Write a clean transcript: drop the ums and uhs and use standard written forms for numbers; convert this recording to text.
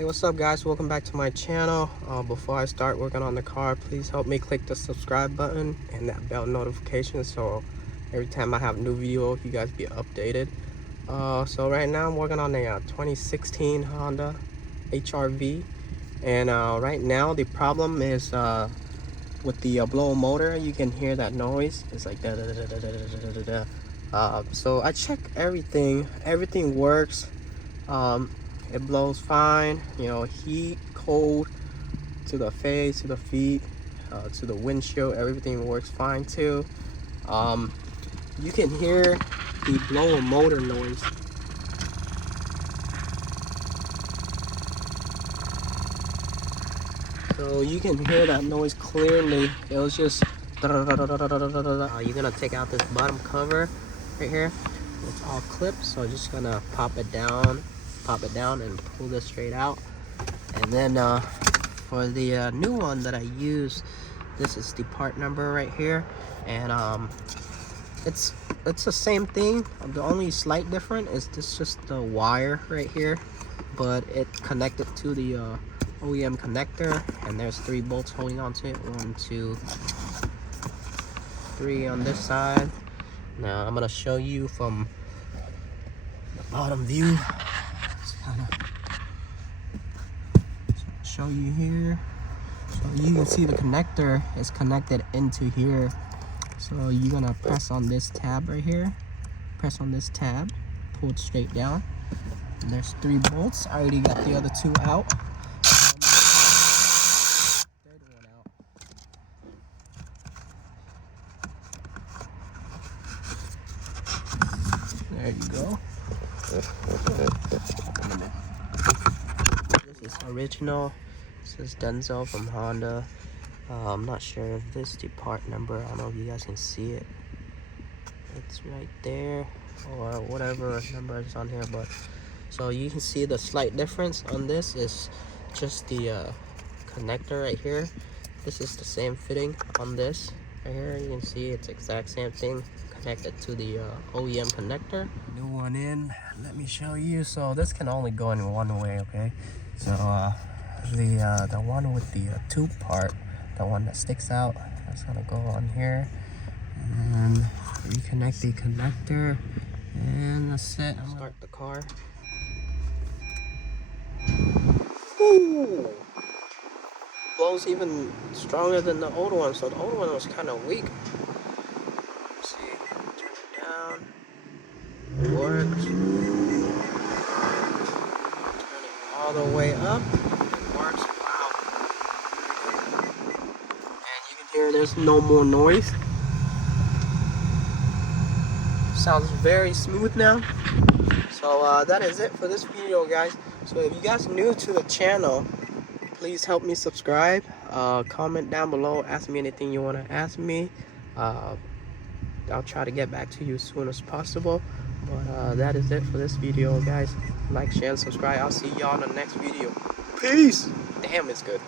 Hey, what's up guys, welcome back to my channel. Before I start working on the car, please help me click the subscribe button and that bell notification so every time I have a new video you guys be updated. So right now I'm working on a 2016 Honda HRV, and right now the problem is with the blower motor. You can hear that noise. It's like da, da, da, da, da, da, da, da. So I check everything works. It blows fine, you know, heat, cold, to the face, to the feet, to the windshield, everything works fine too. You can hear the blower motor noise. So you can hear that noise clearly. It was just you're gonna take out this bottom cover right here. It's all clipped, so just gonna pop it down and pull this straight out. And then for the new one that I use, this is the part number right here, and it's the same thing. The only slight difference is this, just the wire right here, but it's connected to the OEM connector, and there's 3 bolts holding onto it. 1, 2, 3 on this side. Now I'm gonna show you from the bottom view. Show you here, so you can see the connector is connected into here. So you're gonna press on this tab right here, press on this tab, pull it straight down, and there's 3 bolts. I already got the other 2 out. Third one out. There you go. This is original. This is Denzel from Honda. I'm not sure if this is the part number. I don't know if you guys can see it. It's right there, or whatever number is on here. But so you can see the slight difference on this is just the connector right here. This is the same fitting on this right here. You can see it's exact same thing, connected to the OEM connector. New one in. Let me show you. So this can only go in one way, okay? So the one with the tube part, the one that sticks out, that's gonna go on here, and reconnect the connector, and that's it. I'm start the car. Ooh, blows even stronger than the old one. So the old one was kind of weak. Let's see, turn it down. It works. Turn it all the way up. Works. Wow. And you can hear there's no more noise. Sounds very smooth now. So that is it for this video, guys. So if you guys are new to the channel, please help me subscribe. Comment down below, ask me anything you want to ask me. I'll try to get back to you as soon as possible. But that is it for this video, guys. Like, share, and subscribe. I'll see y'all in the next video. Peace. Damn, it's good.